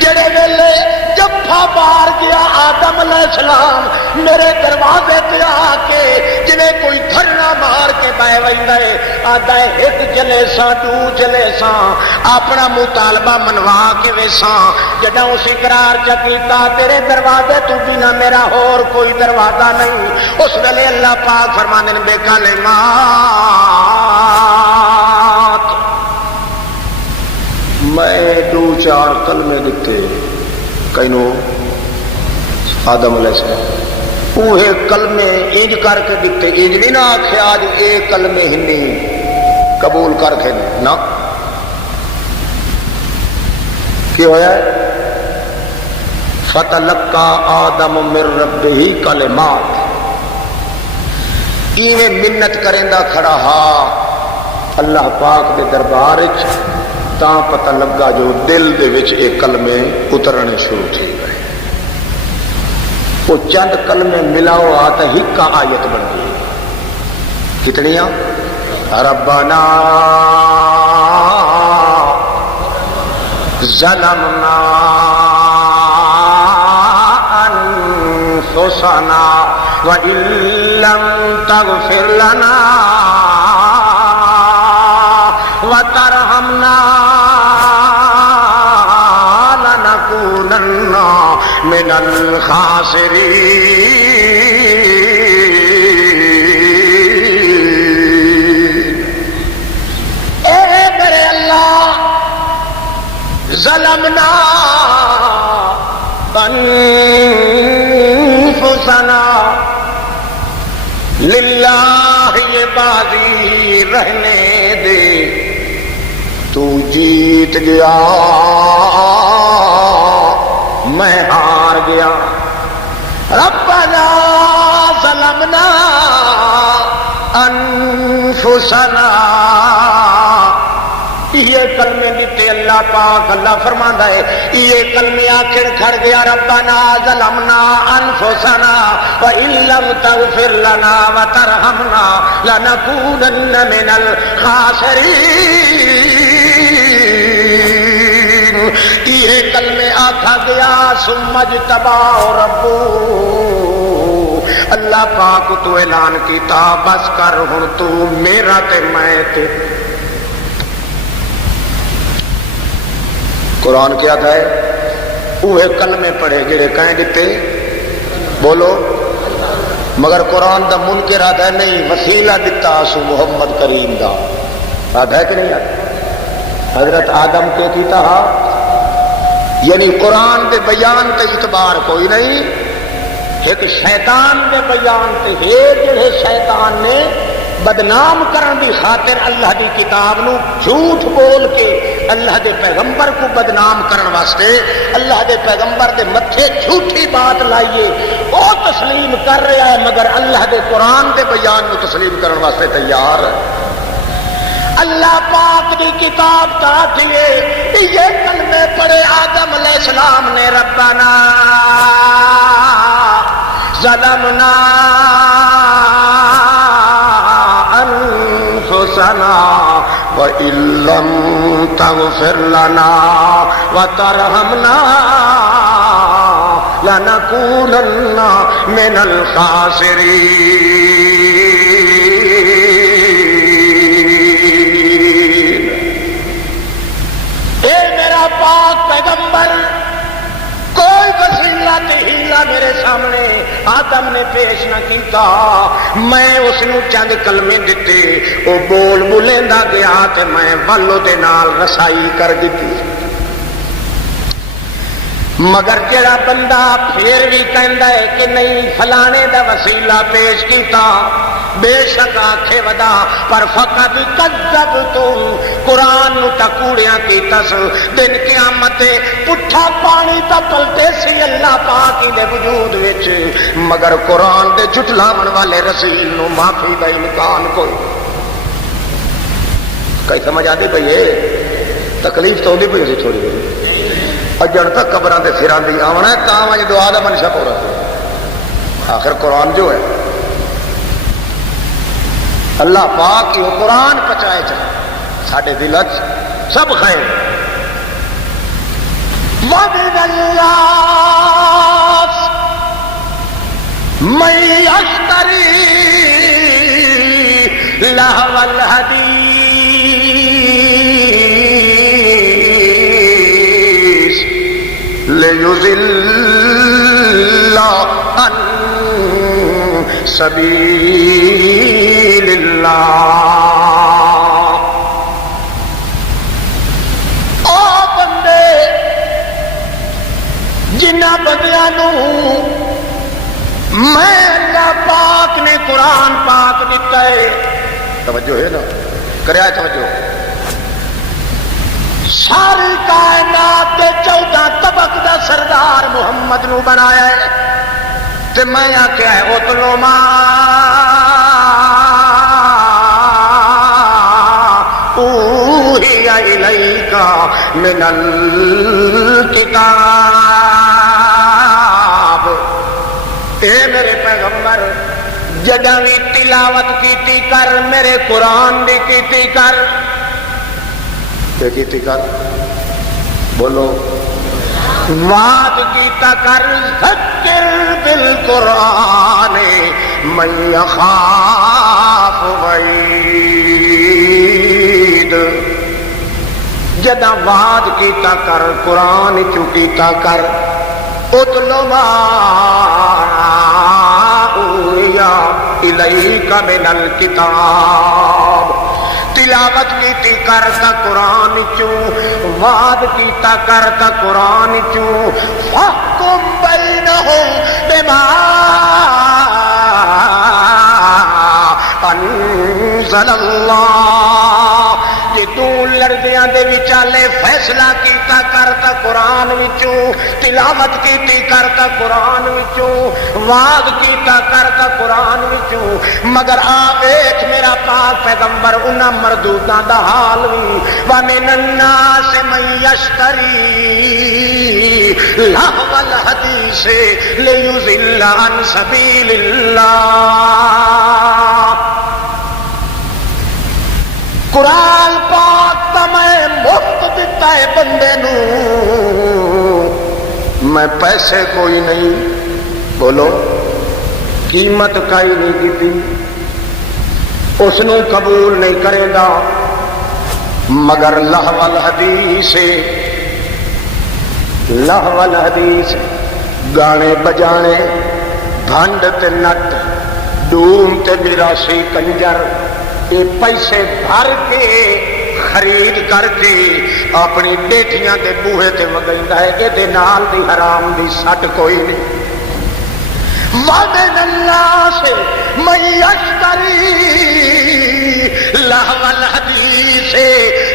جڑے ویلے جفا مار گیا آدم علیہ السلام میرے دروازے پہ آ کے جنہیں کوئی دھرنا مار کے بہ ویندا ہے آدا ایک جلے ساں دو جلے ساں اپنا مطالبہ منوا کے ویساں جدوں اس اقرار چ کیتا تیرے دروازے تو بنا میرا اور کوئی دروازہ نہیں، اس ویلے اللہ پاک فرماندے نے بے کلمات میں دو چار کلمے دتے کینوں آدم علیہ السلام اوہے کلمے انج کر کے دتے، انج نہیں نہ آکھیا اج اے کلمے ہنی قبول کر کے نہ کی ہویا ہے فتلقى آدم من ربہ کلمات ایویں منت کریندا کھڑا ہا اللہ پاک دے دربار وچ تاں پتہ لگا جو دل دے وچ اے کلمے اترنے شروع تھی گئے، وہ چند کلمے ملاؤ آتا ہکا آیت بن گئی، کتنیاں ربنا ظلمنا انفسنا وان لم تغفر لنا وترحمنا لنكونن من الخاسرین۔ اے میرے اللہ ظلمنا انفسنا للہ یہ بازی رہنے دے تو جیت گیا میں ہار گیا، ربنا ظلمنا انفسنا یہ کلمے دیتے اللہ پاک اللہ فرماندا ہے یہ کلمے آخر کھڑ گیا ربنا ظلمنا انفسنا وان لم تغفر لنا وترحمنا لنكونن من الخاسرین۔ یہ کلمے آکھا گیا ثم اجتباہ ربو اللہ پاک تو اعلان کیتا بس کر ہن تو میرا تے میں تے قرآن کیا تھا اوہ کلمے پڑھے جڑے کہیں دیتے بولو، مگر قرآن دا منکر آتا ہے نہیں وسیلہ دیتا سو محمد کریم دا آتا ہے کہ نہیں آتا، حضرت آدم کے کیتا ہا یعنی قرآن دے بیان تے اعتبار کوئی نہیں، ایک شیطان دے بیان تے ہے جڑے شیطان نے بدنام کرن دی خاطر اللہ دی کتاب نو جھوٹ بول کے اللہ دے پیغمبر کو بدنام کرن واسطے اللہ دے پیغمبر دے متھے جھوٹی بات لائیے وہ تسلیم کر رہا ہے مگر اللہ دے قرآن دے بیان نو تسلیم کرن واسطے تیار ہے۔ اللہ پاک دی کتاب کا دیے یہ کلمے پڑھے آدم علیہ السلام نے ربنا ظلمنا انفسنا وان لم تغفر لنا وترحمنا لنكونن من الخاسرین۔ اے میرا پاک پیغمبر کوئی وسیلہ ہیلا میرے سامنے آدم نے پیش نہ کیتا، میں اس نو چند کلمے دیتے وہ بول بولیندا گیا تے میں والو دے نال رسائی کر دیتی، مگر جڑا بندہ پھر بھی کہندا ہے کہ نہیں فلانے دا وسیلہ پیش کیتا بے شک آکھے ودا پر فقط کذبتم قرآن نو ٹکوڑیاں کیتس دن قیامت پٹھا پانی تا پلتے سی اللہ پاک دے وجود وچ مگر قرآن دے جھٹلاون والے رسول نو معافی دا امکان کوئی کئی سمجھ آتی پئی ہے تکلیف تو ہوندی پئی سی تھوڑی اجڑ تک قبراں تے پھراں دی آونا ہے تاں وج دعا دا منشا پورا آخر قرآن جو ہے اللہ پاک کی وہ قرآن پچائے چاہے ساڈے دل سب خیر وَمِنَ النَّاسِ مَن يَشْتَرِي لَهْوَ الْحَدِيثِ لِيُضِلَّ عَن سَبِيلِ اللَّهِ او بندے جنہ بندیاں نو میں اللہ پاک نے قرآن پاک دیتا ہے توجہ ہے نا کریا توجہ ساری کائنات کے 14 طبق دا سردار محمد نو بنایا ہے تے میں آخیا ہے اتلو ما اوحی الیک من الکتاب اے میرے پیغمبر جداں بھی تلاوت کیتی کر میرے قرآن دی کیتی کر کیتی کر بولو وعد کیتا کر ذکر بالقرآن من یخاف وعید جداں وعد کیتا کر قرآن چو کیتا کر اتلو ما اوحی الیک من الکتاب تلاوت کیتی کرتا قرآن چوں وعد کیتا کرتا قرآن چوں فحکم بینہم بما انزل اللہ کہ تو لڑدیاں دے وچالے فیصلہ کیتا کرتا قرآن وچوں تلاوت کیتی کرتا قرآن وچوں وعد کیتا کرتا قرآن وچوں مگر آ ویکھ میرا پاک پیغمبر انہاں مردوداں دا حال وی وَمِنَ النَّاسِ مَن يَشْتَرِي لَهْوَ الْحَدِيثِ لِيُضِلَّ عَن سَبِيلِ اللَّهِ قرآن پاک تمہیں مفت دیتا ہے بندے نو میں پیسے کوئی نہیں بولو قیمت کائی نہیں کی اس نو قبول نہیں کرے گا مگر لہو الحدیث گانے بجانے بھنڈ تے نٹ ڈوم تے میراسی کنجر یہ پیسے بھر کے خرید کر کے اپنی بیٹیاں دے بوہے تے وگیندا ہے یہ نال دی حرام دی سٹ کوئی نہیں وَمِنَ النَّاسِ مَن يَشْتَرِي لَهْوَ الْحَدِيثِ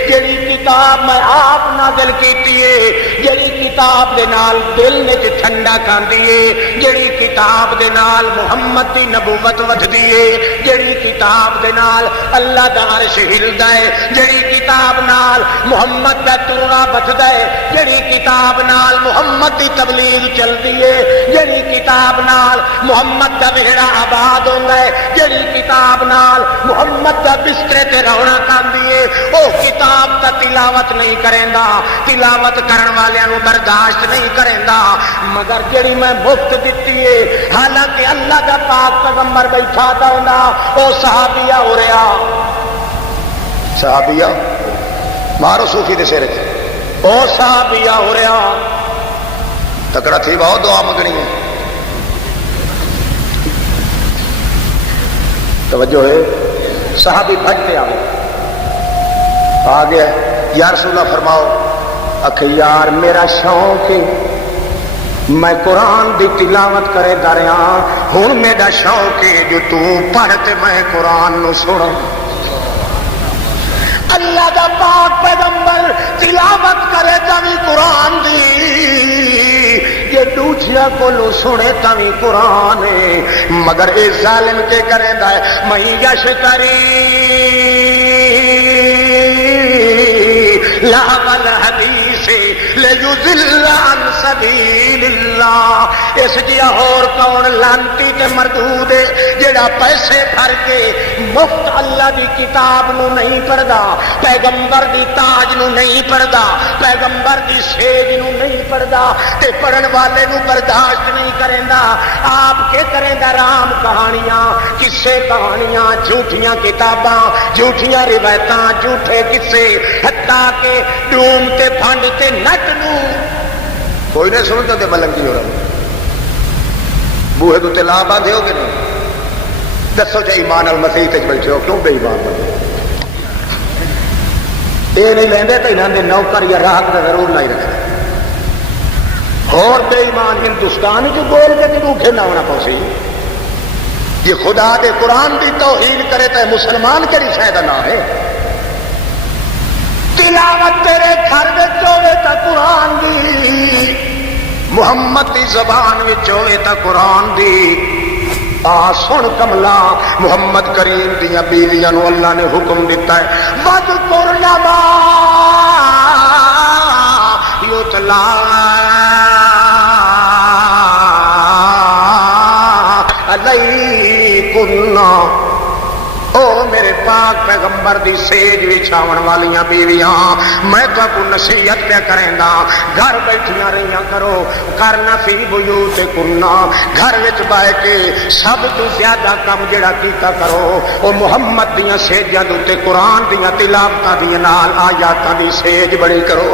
جڑی کتاب میں آپ نازل کیتی ہے جڑی کتاب دے نال دل نے ٹھنڈا کاندی ہے جڑی کتاب دے نال محمد دی نبوت ودھدی ہے جڑی کتاب دے نال اللہ دا عرش ہلدا ہے جڑی کتاب نال محمد دا ترنا بچدا ہے جڑی کتاب نال محمد دی تبلیغ چلدی ہے جڑی کتاب نال محمد دا ویڑا آباد ہوندا ہے جڑی کتاب نال محمد دا بسترے تے رونق آندی ہے او کتاب تا تلاوت نہیں کریندا تلاوت کرن والیاں نو برداشت نہیں کریندا مگر جڑی میں مفت دتی ہے حالانکہ اللہ دا پاک پیغمبر بیٹھا تا ہوندا او صحابیہ ہو رہا صحابیہ مارو صوفی دے سر او صحابیہ ہو رہا تکڑا تھی بہت دعا منگنی ہے توجہ ہے صحابی بھجتے آ گیا یا رسول اللہ فرماؤ کہ یار میرا شوق ہے میں قرآن دی تلاوت کرے دریا ہوں میرا شوق ہے جو تو پڑھتے میں قرآن نو سنا اللہ دا پاک پیغمبر تلاوت کرے تاوی قرآن دی یہ دوسرا کو سنے تاوی قرآن مگر اے ظالم کے کرے دا ہے میں یشتری لہو الحدیث لیضل عن سبیل اللہ۔ اس جیا اور کون لانتی تے مردود ہے جڑا پیسے بھر کے مفت اللہ دی کتاب نو نہیں پڑھدا، پیغمبر دی تاج نو نہیں پڑھدا، پیغمبر دی سیج نو نہیں پڑھدا تے پڑھن والے نو برداشت نہیں کریندا۔ آپ کے کریندا رام کہانیاں، قصے کہانیاں، جھوٹیاں کتاباں، جھوٹیاں روایتاں، جھوٹے قصے، حتیٰ کہ ڈوم تے پھنڈ تے نٹ نو کوئی نہیں سنتا تے ملنگ کی ہو رہا بوہے تو لا باندھے ہو کہ نہیں؟ دسو جی ایمان المسیح تے بیٹھے ہو کیوں بے ایمان بندے؟ یہ نہیں لیندے تو انہوں نے نوکر یا راہت کا ضرور نہیں رکھنا۔ اور بے ایمان ہندوستان جو بول کے کدو گھرنا ہونا پوسی یہ خدا دے قرآن دی توہین کرے تو مسلمان کری شاید نہ ہے۔ تلاوت تیرے گھر وچ ہوے تا قرآن دی، محمد دی زبان وچ ہوے تا قرآن دی۔ سن کملا محمد کریم دیا بیویاں نو اللہ نے حکم دیتا ہے وَذْكُرْنَ مَا يُتْلَىٰ عَلَيْكُنَّ۔ او میرے پاک پیغمبر دی سیج وچھاون والیاں بیویاں، میں تو کو نصیحت پہ کریندا، گھر بیٹھیاں رہیاں کرو، کرنا فی بیوتکن، گھر وچ بیٹھ کے سب تو زیادہ کم جڑا کیتا کرو او محمد دیاں سیجاں تے قرآن دیاں تلاوتاں دیاں نال آیاتاں دی سیج بڑی کرو۔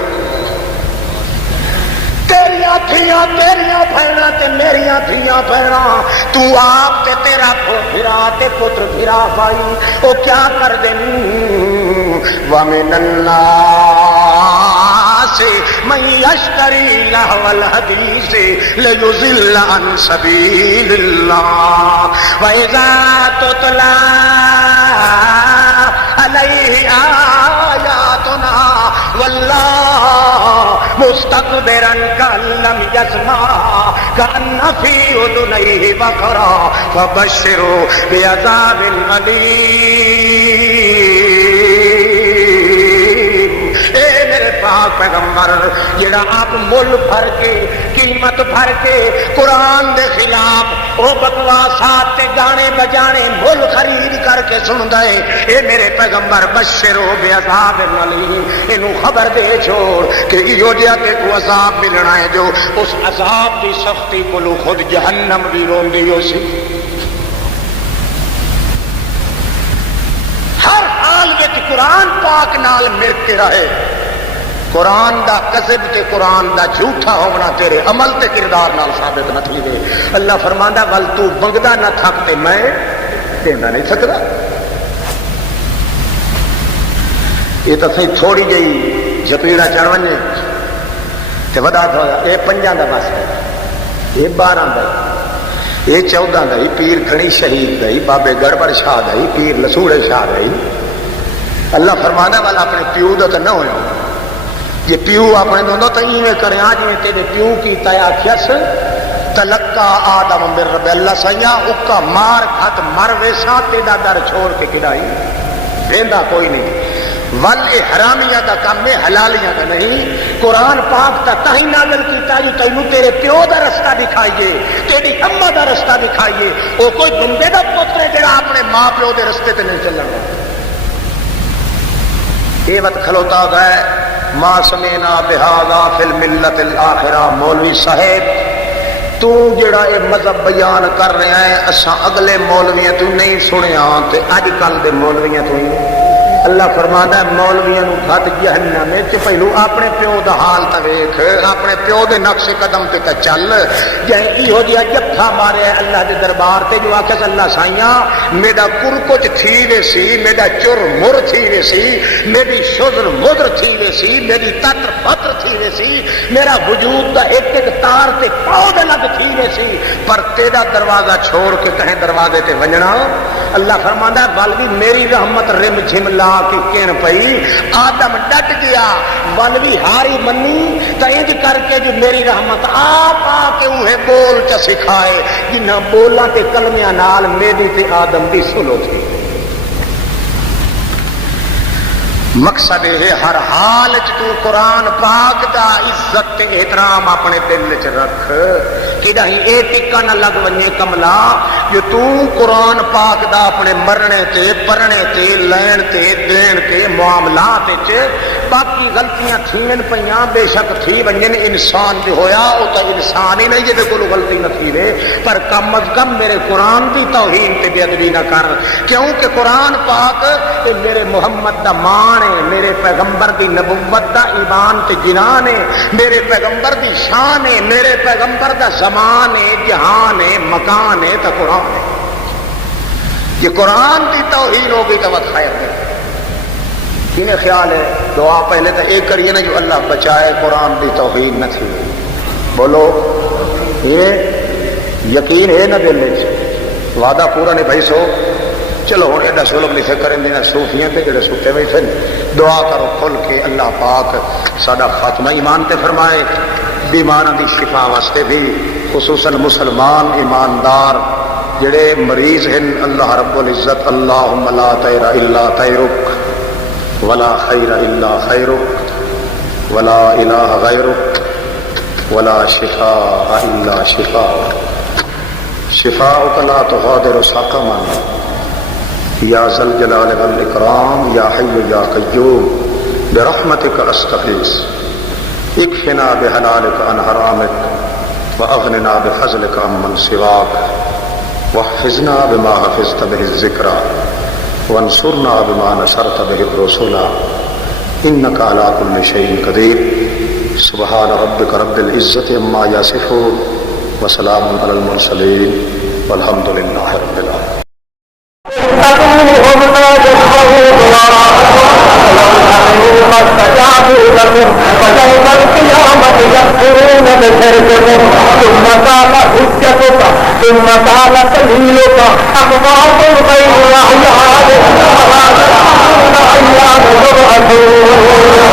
تیریاں تھیاں تیریاں بہناں تے میریاں تھیاں بہناں، تو آپ تے تیرا پھرا تے پتر پھرا بھائی او کیا کر دین؟ وَمِنَ النَّاسِ مَن يَشْتَرِي لَهْوَ الْحَدِيثِ لِيُضِلَّ عَن سَبِيلِ اللَّهِ وَإِذَا تُتْلَىٰ عَلَيْهِ آيَاتُنَا وَاللَّهُ مستقبرا كأن لم يسمع كأن في أذنيه وقرا فبشروا بعذاب أليم۔ اے میرے پاک پیغمبر جڑا آپ مل بھر کے قیمت بھر کے قرآن دے خلاف او بکواسات تے گانے بجانے مل خرید کر کے سندا ہے، اے میرے پیغمبر بشرو بعذاب علیم، اینو خبر دے چھوڑ کہ ایو جیا تے کو عذاب ملنا ہے جو اس عذاب دی سختی کو خود جہنم بھی روندی ہو سی۔ ہر حال وچ قرآن پاک نال مل کے رہے، قرآن دا کذب تے قرآن دا جھوٹا ہونا تیرے عمل تے کردار نال ثابت نہ تھی دے۔ اللہ فرماندا ول تو منگدا نہ تھک تے میں دیندا نہیں سکدا۔ یہ تو سی تھوڑی جی جپیڑا چڑھ ونجے تے ودا تھوڑا، یہ 5 دا بس ہے، یہ 12 دا، یہ 14 دا، پیر گھنی شہید دا، بابے گڑبڑ شاہ دا، پیر لسوڑے شاہ دا۔ اللہ فرماندا والا اپنے پیو دا تو نہ ہویا، یہ پیو اپنے دونوں تو ایویں کرے آج میں تیرے پیو کی تیا کھس تلقا آدم من رب اللہ سیاں اکا مار کھت مر ویسا تیرا در چھوڑ کے کدائی ویندا کوئی نہیں۔ ول حرامیاں دا کام ہے، حلالیاں دا نہیں۔ قرآن پاک تا تہی نازل کیتا جو تینوں تیرے پیو دا رستہ دکھائیے، تیری اماں دا رستہ دکھائیے۔ او کوئی بندے دا پتر ہے جڑا اپنے ماں پیو دے رستے تے نہیں چلنا۔ یہ وقت کھلوتا گئے ما سمینا بہذا فی الملت الاخرہ، مولوی صاحب تو جڑا یہ مذہب بیان کر رہا ہے اساں اگلے مولویاں تو نہیں سنیا تے اج کل دے مولویاں تو ہی۔ اللہ فرماتا ہے مولویاں نو گھٹ جہنم وچ پہلو اپنے پیو دا حال تے ویکھ، اپنے پیو دے نقش قدم تے چل۔ جے ایہو جہا جفا ماریا اللہ دے دربار تے جو آکھے اللہ سائیاں میرا کرکچ تھی وے سی، میرا چر مر تھی وے سی، میری شذر مدر تھی وے سی، میری تتر پتر تھی وے سی، میرا وجود دا ایک ایک تار تے پاؤ دے لگ تھی وے سی، پر تیرا دروازہ چھوڑ کے کہیں دروازے تے ونجنا۔ اللہ فرماندا ہے ول بھی میری رحمت رم جھم لا کی کین پئی، آدم ڈٹ گیا ول بھی ہاری منی تو انج کر کے جو میری رحمت آپ آ کے اوہے بول چ سکھائے جنہ بولاں تے کلمیاں نال میری تے آدم دی سلو تھی۔ مقصد ہے ہر حال تو قرآن پاک دا عزت تے احترام اپنے دل چ رکھ کہ نہیں اے ٹکا نہ لگ ونجے کملا جو تو قرآن پاک دا اپنے مرنے تے پڑھنے تے لین تے دین تے معاملات وچ باقی غلطیاں تھین پیاں بے شک تھی ونجن انسان جو ہویا او تا انسان ہی نہیں جے کول غلطی نہ تھی وے پر کم از کم میرے قرآن دی توہین تے بے ادبی نہ کر کیونکہ قرآن پاک اے میرے محمد دا مان ہے میرے پیغمبر دی نبوت دا ایمان تے جنان ہے میرے پیغمبر دی شان ہے میرے پیغمبر دا زمان ہے جہان ہے مکان ہے تا قرآن ہے یہ قرآن دی توہین ہو گئی تو وقت خیر ہے انہیں خیال ہے دعا پہلے تو ایک کریے نا جو اللہ بچائے قرآن دی توہین نہ تھی بولو یہ یقین ہے نا دل وعدہ پورا نہیں بھائی سو چلو ہوں ایڈا سولم نہیں فکر دینا صوفیاں تے جڑے ستے بیٹھے دعا کرو کھل کے اللہ پاک ساڈا خاتمہ ایمان تے فرمائے بیماراں دی شفا واسطے بھی خصوصاً مسلمان ایماندار جڑے مریض ہیں اللہ رب العزت اللہم لا طیر الا طیرک ولا خیر الا خیرک ولا الہ غیرک ولا شفاء الا شفاءک شفاءک لا تغادر سقما یا ذا الجلال والاکرام یا حی یا قیوم برحمتک استغیث اکفنا بحلالک عن حرامک واغننا بفضلک عمن سواک واحفظنا بما حفظت به الذکر وانصرنا بما نصرت به الرسل انك على كل شيء قدير سبحان ربك رب العزة عما يصفون وسلام على المرسلين والحمد لله رب العالمين ثم قال سبيلك أقوات غير أحيان ولا أيام يبعثون